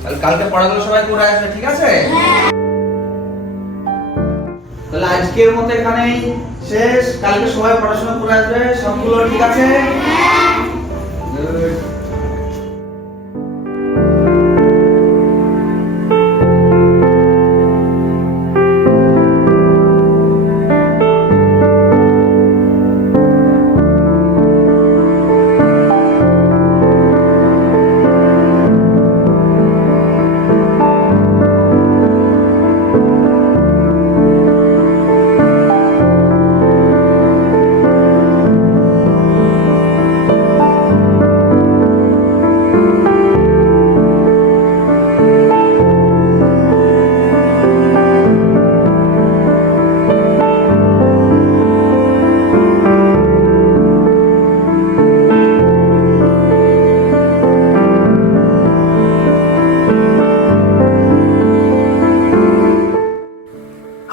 তাহলে কালকে পড়াগুলো সবাই করে আসবে, ঠিক আছে? তাহলে আজকের মতো এখানেই শেষ। কালকে সবাই পড়াশোনা করে আসবে সবগুলো, ঠিক আছে? Good.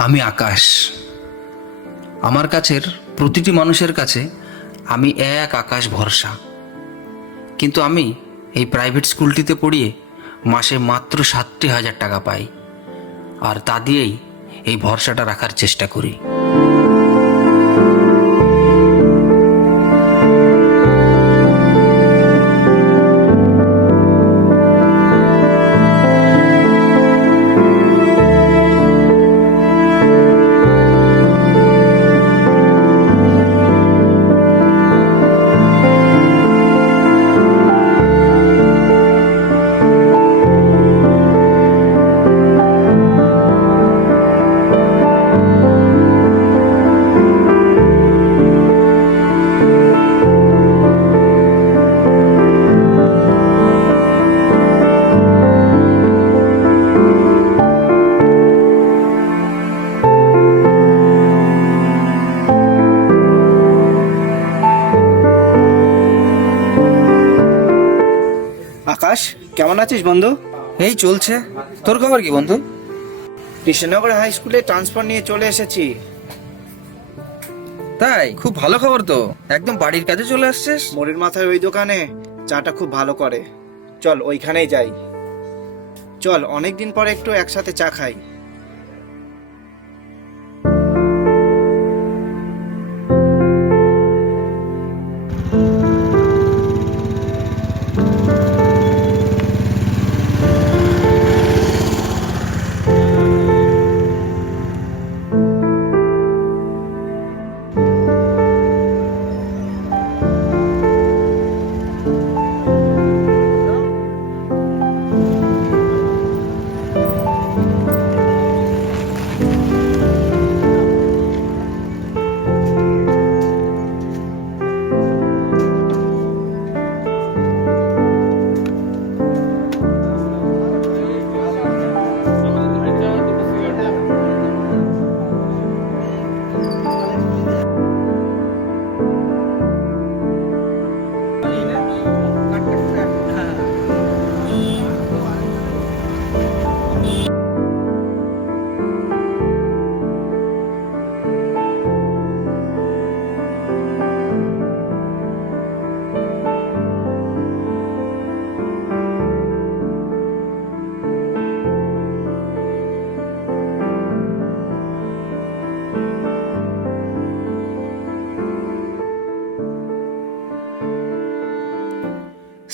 আমি আকাশ। আমার কাছের প্রতিটি মানুষের কাছে আমি এক আকাশ ভরসা। কিন্তু আমি এই প্রাইভেট স্কুলটিতে পড়িয়ে মাসে মাত্র 60,000 টাকা পাই, আর তা দিয়েই এই ভরসাটা রাখার চেষ্টা করি। আকাশ, কেমন আছিস বন্ধু? এই চলছে। তোর খবর কি বন্ধু? কৃষ্ণনগর হাই স্কুলে ট্রান্সফার নিয়ে চলে এসেছি। তাই? খুব ভালো খবর তো। একদম বাড়ির কাছে চলে আসছিস। মোড়ের মাথায় ওই দোকানে চাটা খুব ভালো করে, চল ওইখানেই যাই। চল, অনেকদিন পরে একটু একসাথে চা খাই।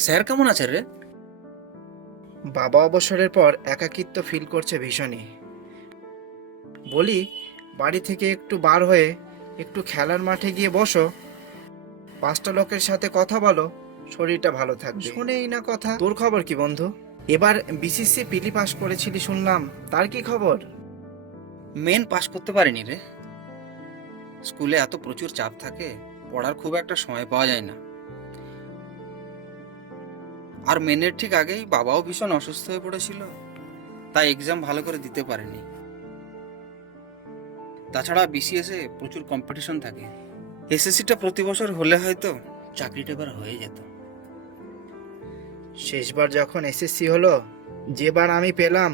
স্যার কেমন আছে রে? বাবা অবসরের পর একাকিত্ব ফিল করছে ভীষণই। বলি, বাড়ি থেকে একটু বার হয়ে একটু খেলার মাঠে গিয়ে বসো, 5টা লোকের সাথে কথা বলো, শরীরটা ভালো থাকবে। শোনেই না কথা। তোর খবর কি বন্ধু? এবার বিসিসি পিলি পাস করেছিলি শুনলাম, তার কি খবর? মেন পাস করতে পারিনি রে। স্কুলে এত প্রচুর চাপ থাকে, পড়ার খুব একটা সময় পাওয়া যায় না। আর মেনের ঠিক আগেই বাবাও ভীষণ অসুস্থ হয়ে পড়েছিল, তাই এক্সাম ভালো করে দিতে পারেনি। তাছাড়া বিসিএসে প্রচুর কম্পিটিশন থাকে। এসএসসিটা প্রতি বছর হলে হয়তো চাকরিটা এবার হয়ে যেত। শেষবার যখন এসএসসি হলো, যেবার আমি পেলাম,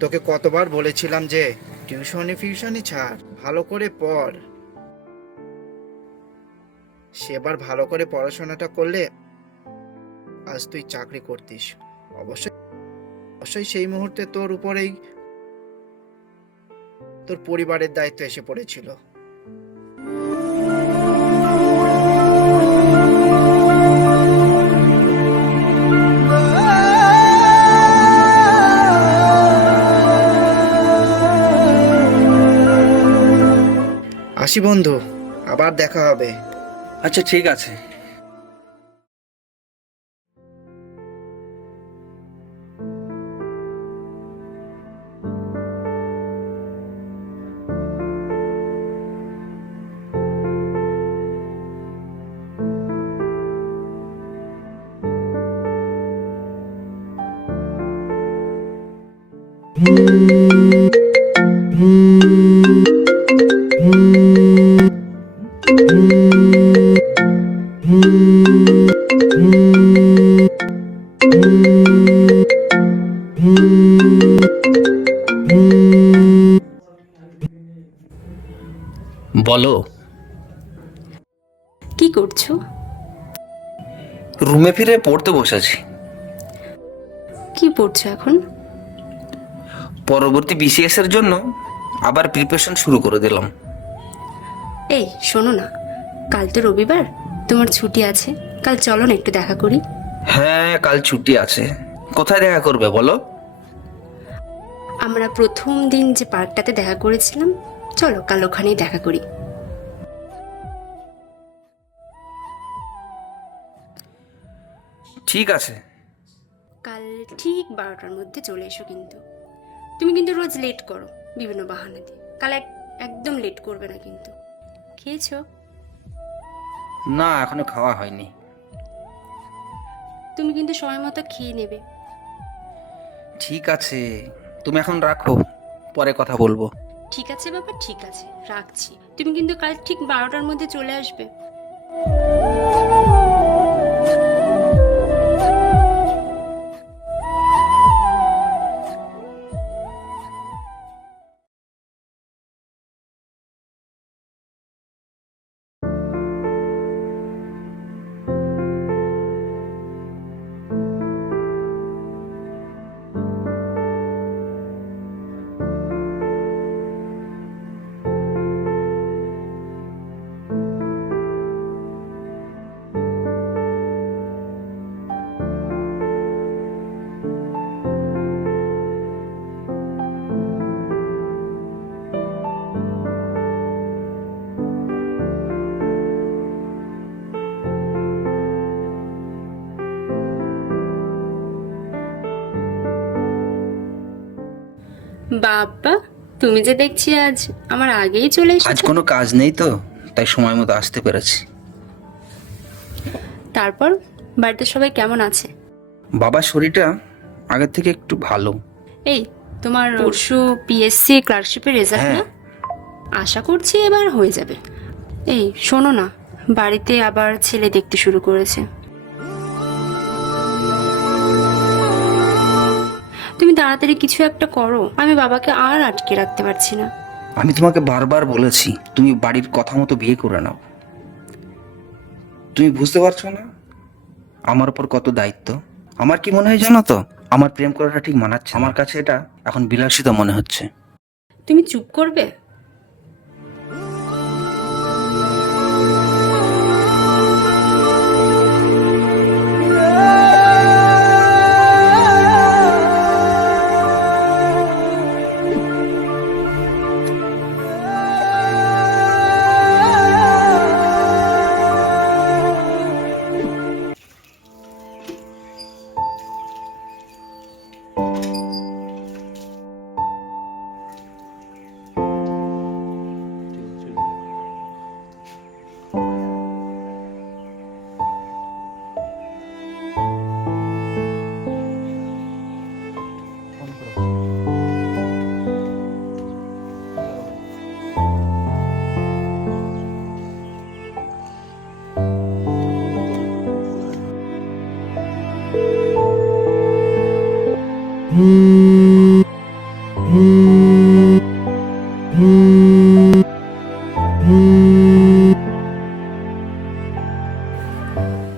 তোকে কতবার বলেছিলাম যে টিউশনি ছাড়, ভালো করে পড়। সেবার ভালো করে পড়াশোনাটা করলে আজ তুই চাকরি করতিস। অবশ্যই অবশ্যই সেই মুহূর্তে তোর উপরেই তোর পরিবারের দায়িত্ব এসে পড়েছিল। আসি বন্ধু, আবার দেখা হবে। আচ্ছা ঠিক আছে। বলো। কি করছো? রুমে ফিরে পড়তে বসেছি। কি পড়ছো এখন? পরবর্তী বিসিএস এর জন্য আবার প্রিপারেশন শুরু করে দিলাম। এই শোনো না, কাল তো রবিবার, তোমার ছুটি আছে, কাল চলো না একটু দেখা করি। হ্যাঁ, কাল ছুটি আছে। কোথায় দেখা করবে বলো? আমরা প্রথম দিন যে পার্কটাতে দেখা করেছিলাম, চলো কাল ওখানেই দেখা করি। ঠিক আছে। কাল ঠিক 12টার মধ্যে চলে এসো কিন্তু। তুমি কিন্তু রোজ লেট করো বিভিন্ন বাহানা দিয়ে, কাল একদম লেট করবে না কিন্তু। খেয়েছো? না, এখনো খাওয়া হয়নি। তুমি কিন্তু সময় মতো খেয়ে নেবে। ঠিক আছে, তুমি এখন রাখো, পরে কথা বলবো। ঠিক আছে বাবা, ঠিক আছে, রাখছি। তুমি কিন্তু কাল ঠিক 12টার মধ্যে চলে আসবে। বাবা, তুমি যে দেখছি আজ আমার আগেই চলে আজ এসেছো। কোনো কাজ নেই তো, তাই সময় মতো আসতে পেরেছি। তারপর বাড়িতে সবাই কেমন আছে? বাবার শরীরটা আগের থেকে একটু ভালো। এই তোমার পরশু পিএসসি ক্লার্কশিপের রেজাল্ট হ্যাঁ। না? আশা করছি এবার হয়ে যাবে। এই শোনো না, বাড়িতে আবার ছেলে দেখতে শুরু করেছে। তুমি তাড়াতাড়ি কিছু একটা করো, আমি বাবাকে আর আটকে রাখতে পারছি না। আমি তোমাকে বারবার বলেছি তুমি বাড়ির কথা মতো বিয়ে করে নাও। তুমি বুঝতে পারছো না আমার উপর কত দায়িত্ব। আমার কি মনে হয় জানো তো, আমার প্রেম করাটা ঠিক মানাচ্ছে না। আমার কাছে এটা এখন বিলাসিতা মনে হচ্ছে। তুমি চুপ করবে?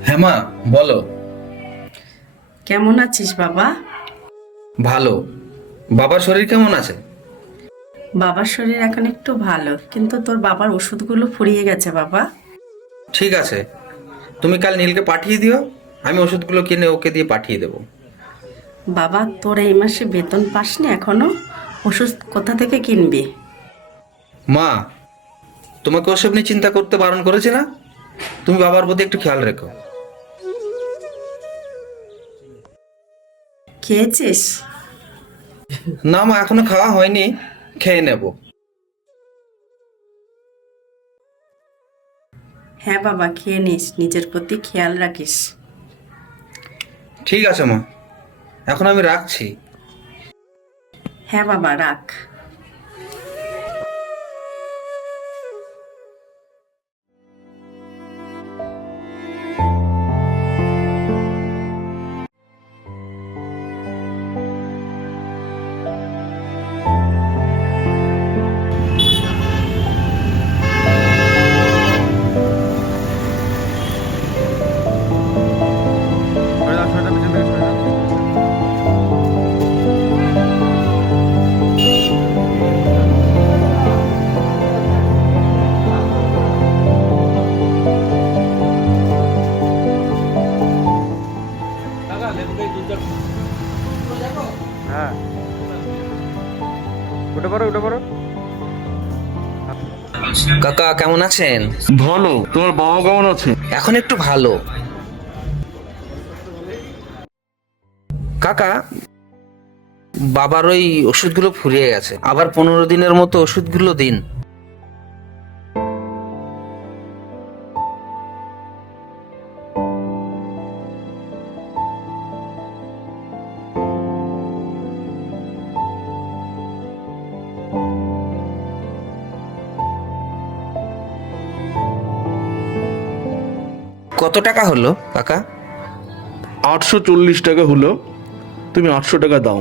হ্যাঁ মা, বলো। কেমন আছিস বাবা? ভালো। বাবার শরীর কেমন আছে? বাবার শরীর এখন একটু ভালো, কিন্তু তোর বাবার ওষুধগুলো ফুরিয়ে গেছে বাবা। ঠিক আছে, তুমি কাল নীলকে পাঠিয়ে দিও, আমি ওষুধগুলো কিনে ওকে দিয়ে পাঠিয়ে দেবো। বাবা, তোর এই মাসে বেতন পাসনি এখনো? ওষুধ কোথা থেকে কিনবি? মা, তোমাকে ওসব নিয়ে চিন্তা করতে বারণ করেছি না? তুমি বাবার প্রতি একটু খেয়াল রেখো। খেয়েছিস? না মা, এখনো খাওয়া হয়নি, খেয়ে নেব। হ্যাঁ বাবা, খেয়ে নিস, নিজের প্রতি খেয়াল রাখিস। ঠিক আছে মা, এখন আমি রাখছি। হ্যাঁ বাবা, রাখ। হ্যাঁ, উঠে পড়ো উঠে পড়ো। কাকা কেমন আছেন? ভালো। তোমার বাবা কেমন আছে? এখন একটু ভালো। কাকা, বাবার ওই ওষুধগুলো ফুরিয়ে গেছে, আবার 15 দিনের মতো ওষুধগুলো দিন। কত টাকা হলো কাকা? 840 টাকা হলো। তুমি 800 টাকা দাও।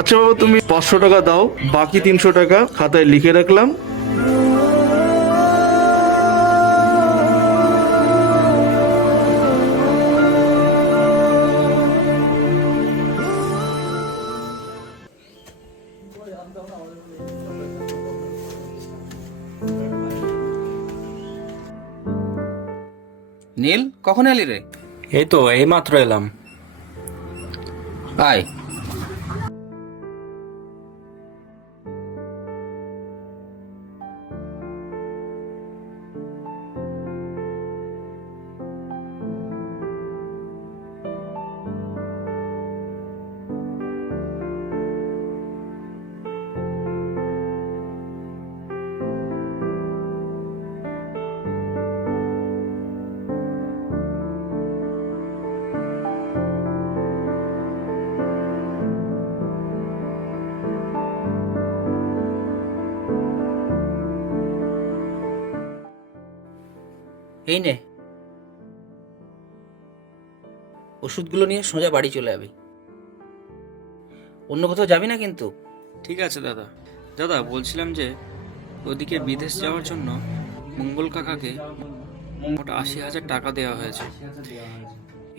আচ্ছা বাবা, তুমি 500 টাকা দাও, বাকি 300 টাকা খাতায় লিখে রাখলাম। নীল, কখন এলি রে? এই তো এইমাত্র এলাম। আয়। এই নে, ওষুধগুলো নিয়ে সোজা বাড়ি চলে যাবি, অন্য কোথাও যাবি না কিন্তু। ঠিক আছে দাদা। দাদা, বলছিলাম যে ওদিকে বিদেশ যাওয়ার জন্য মঙ্গল কাকাকে মোট 80,000 টাকা দেওয়া হয়েছে।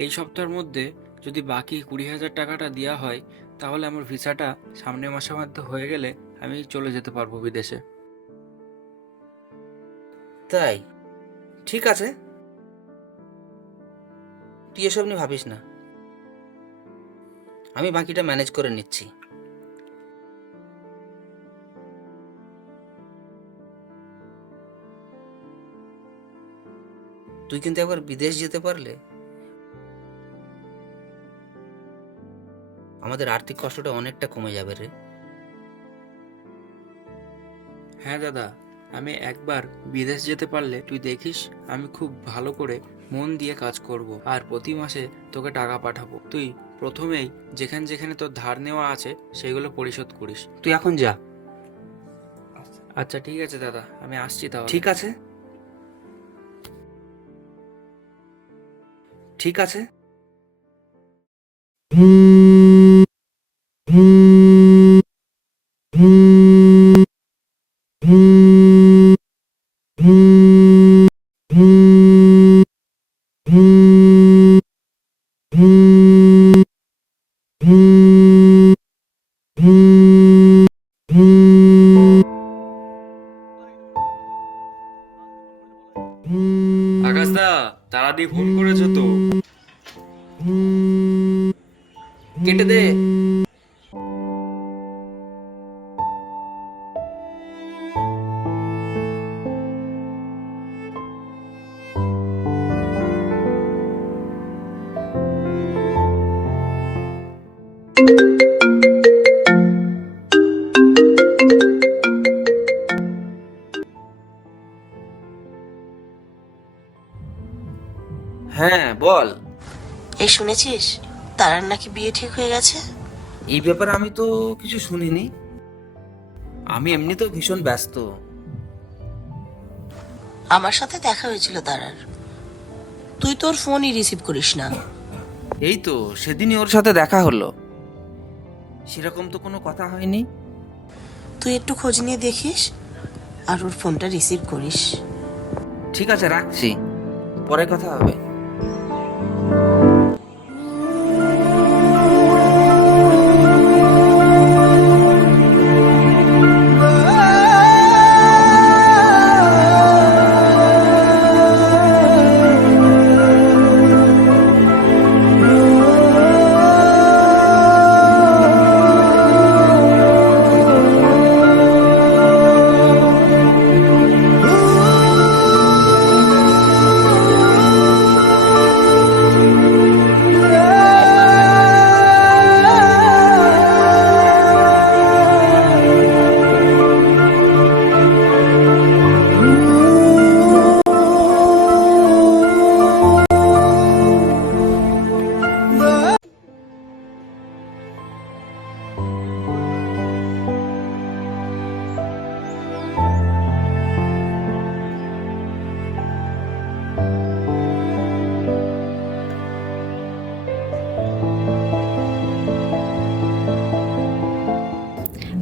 এই সপ্তাহের মধ্যে যদি বাকি 20,000 টাকাটা দেওয়া হয়, তাহলে আমার ভিসাটা সামনের মাসের মধ্যে হয়ে গেলে আমি চলে যেতে পারবো বিদেশে। তাই? ঠিক আছে, তুই এসব নিয়ে ভাবিস না, আমি বাকিটা ম্যানেজ করে নিচ্ছি। তুই কিন্তু একবার বিদেশ যেতে পারলে আমাদের আর্থিক কষ্টটা অনেকটা কমে যাবে রে। হ্যাঁ দাদা, আমি একবার বিদেশ যেতে পারলে তুই দেখিস আমি খুব ভালো করে মন দিয়ে কাজ করব, আর প্রতি মাসে তোকে টাকা পাঠাবো। তুই প্রথমেই যেখানে যেখানে তোর ধার নেওয়া আছে সেগুলো পরিশোধ করিস। তুই এখন যা। আচ্ছা ঠিক আছে দাদা, আমি আসছি তাহলে। ঠিক আছে। ঠিক আছে। আকাশদা, তারা দিয়ে ফোন করেছো তো? কেটে দে। হ্যাঁ বল। এই শুনেছিস তারার নাকি বিয়ে ঠিক হয়ে গেছে? এই ব্যাপারে আমি তো কিছু শুনিনি। আমি এমনিতেও ভীষণ ব্যস্ত। আমার সাথে দেখা হয়েছিল তারার, তুই তোর ফোনই রিসিভ করিস না। এই তো সেদিনই ওর সাথে দেখা হলো, সেরকম তো কোনো কথা হয়নি। তুই একটু খোঁজ নিয়ে দেখিস আর ওর ফোনটা রিসিভ করিস। ঠিক আছে, রাখছি, পরে কথা হবে।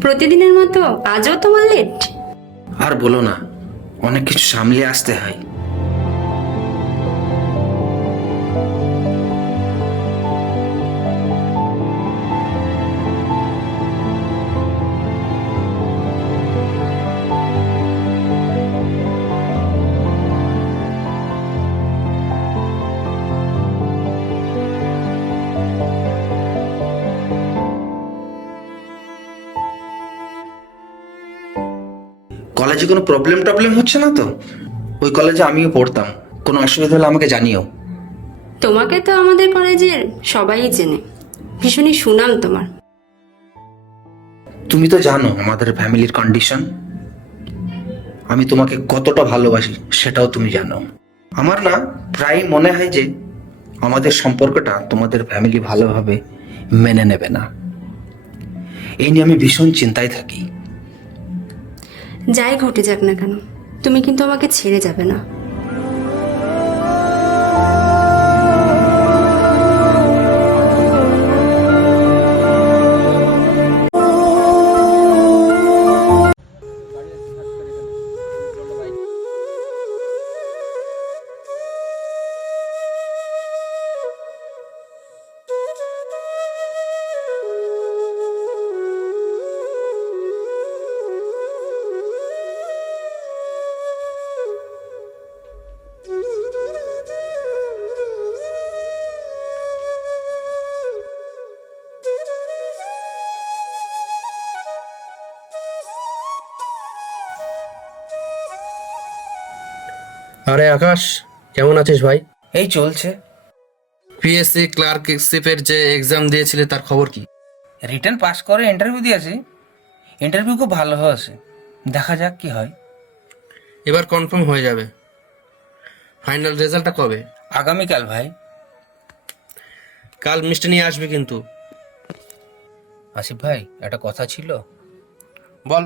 প্রতিদিনের মতো আজও তোমার লেট? আর বলো না, অনেক কিছু সামলে আসতে হয়। কলেজে কোনো প্রবলেম হচ্ছে না তো? ওই কলেজে আমিও পড়তাম, কোনো অসুবিধা হলে আমাকে জানিও। তোমাকে তো আমাদের কলেজের সবাই চেনে, ভীষণই সুনাম তোমার। তুমি তো জানো আমাদের ফ্যামিলির কন্ডিশন, আমি তোমাকে কতটা ভালোবাসি সেটাও তুমি জানো। আমার না প্রায় মনে হয় যে আমাদের সম্পর্কটা তোমাদের ফ্যামিলি ভালোভাবে মেনে নেবে না। এই নিয়ে আমি ভীষণ চিন্তায় থাকি। যাই ঘটে যাক না কেন, তুমি কিন্তু আমাকে ছেড়ে যাবে না। আরে আকাশ, কেমন আছিস ভাই? এই চলছে। পিএসসি ক্লার্কশিপের যে এক্সাম দিয়েছিলে তার খবর কি? রিটেন পাস করে ইন্টারভিউ দিয়েছি, ইন্টারভিউ খুব ভালো হয়েছে, দেখা যাক কি হয়। এবার কনফার্ম হয়ে যাবে। ফাইনাল রেজাল্টটা কবে? আগামীকাল ভাই। কাল মিষ্টি নিয়ে আসবে কিন্তু। আসিফ ভাই, একটা কথা ছিল। বল।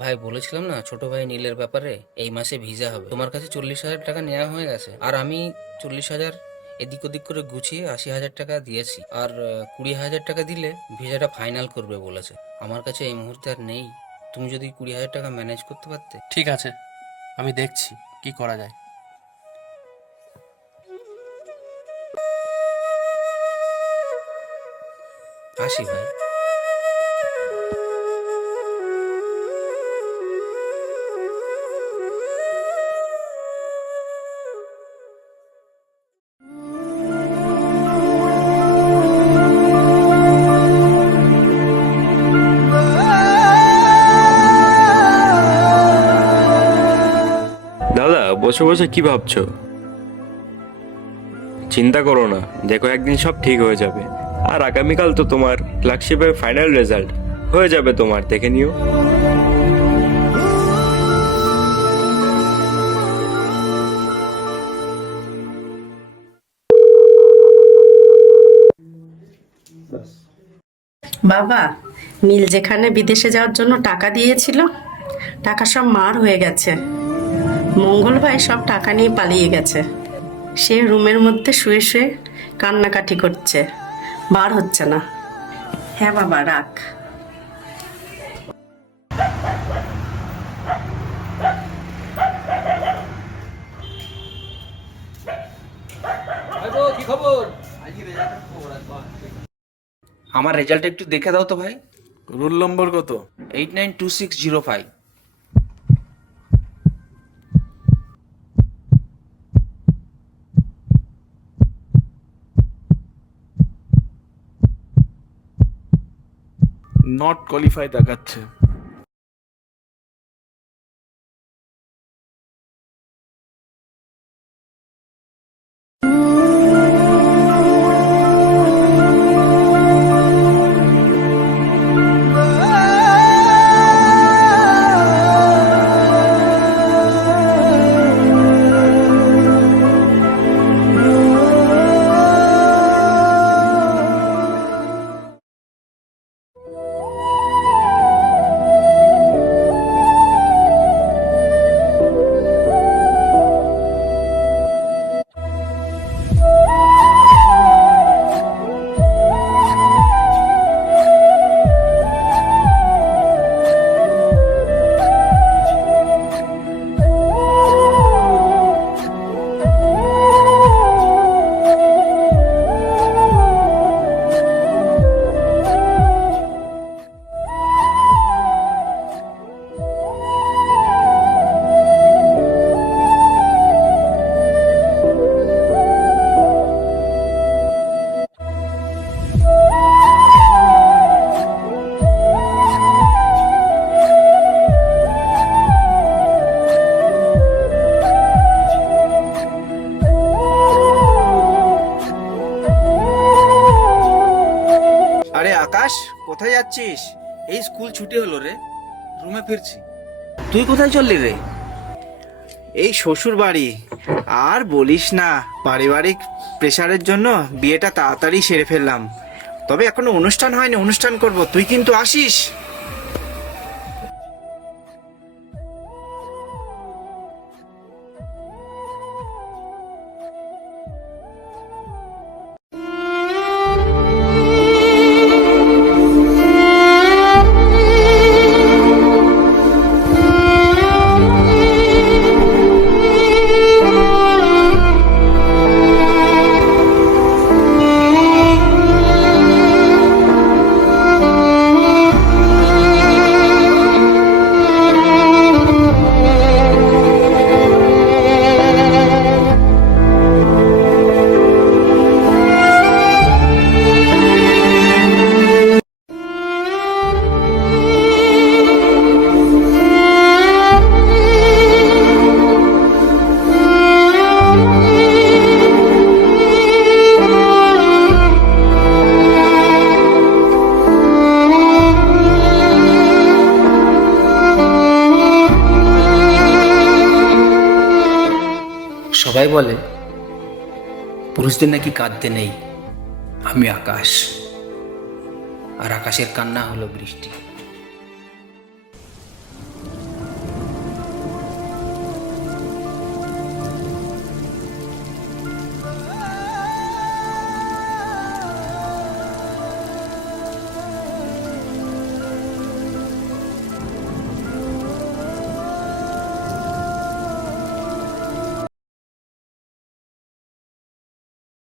ভাই বলেছিলাম না ছোট ভাই নীলের ব্যাপারে, এই মাসে ভিসা হবে। তোমার কাছে 40,000 টাকা নেওয়া হয়ে গেছে, আর আমি 40,000 এদিক ওদিক করে গুছিয়ে 80,000 টাকা দিয়েছি। আর 20,000 টাকা দিলে ভিসাটা ফাইনাল করবে বলেছে। আমার কাছে এই মুহূর্তে আর নেই, তুমি যদি 20,000 টাকা ম্যানেজ করতে পারতে। ঠিক আছে, আমি দেখছি কি করা যায়। আসি ভাই। দাদা, বসে বসে কি ভাবছো? চিন্তা করো না, দেখো একদিন সব ঠিক হয়ে যাবে। আর আগামীকাল তো তোমার ক্লার্কশিপের ফাইনাল রেজাল্ট হয়ে যাবে, তোমার দেখে নিও। বাবা, নীল যেখানে বিদেশে যাওয়ার জন্য টাকা দিয়েছিল, টাকা সব মার হয়ে গেছে। মঙ্গল ভাই সব টাকা নিয়ে পালিয়ে গেছে। সে রুমের মধ্যে শুয়ে শুয়ে কান্নাকাটি করছে, বার হচ্ছে না। হ্যাঁ বাবা, রাখ। আমার রেজাল্ট একটু দেখে দাও তো ভাই। রোল নম্বর কত? 892605। নট কোয়ালিফাই দেখাচ্ছে। আরে আকাশ, কোথায় যাচ্ছিস? এই স্কুল ছুটি হলো রে, রুমে ফিরছি। তুই কোথায় চললি রে? এই শ্বশুর বাড়ি। আর বলিস না, পারিবারিক প্রেশারের জন্য বিয়েটা তাড়াতাড়ি সেরে ফেললাম। তবে এখনো অনুষ্ঠান হয়নি, অনুষ্ঠান করব, তুই কিন্তু আসিস। সবাই বলে পুরুষদের নাকি কাঁদতে নেই। আমি আকাশ, আর আকাশের কান্না হলো বৃষ্টি।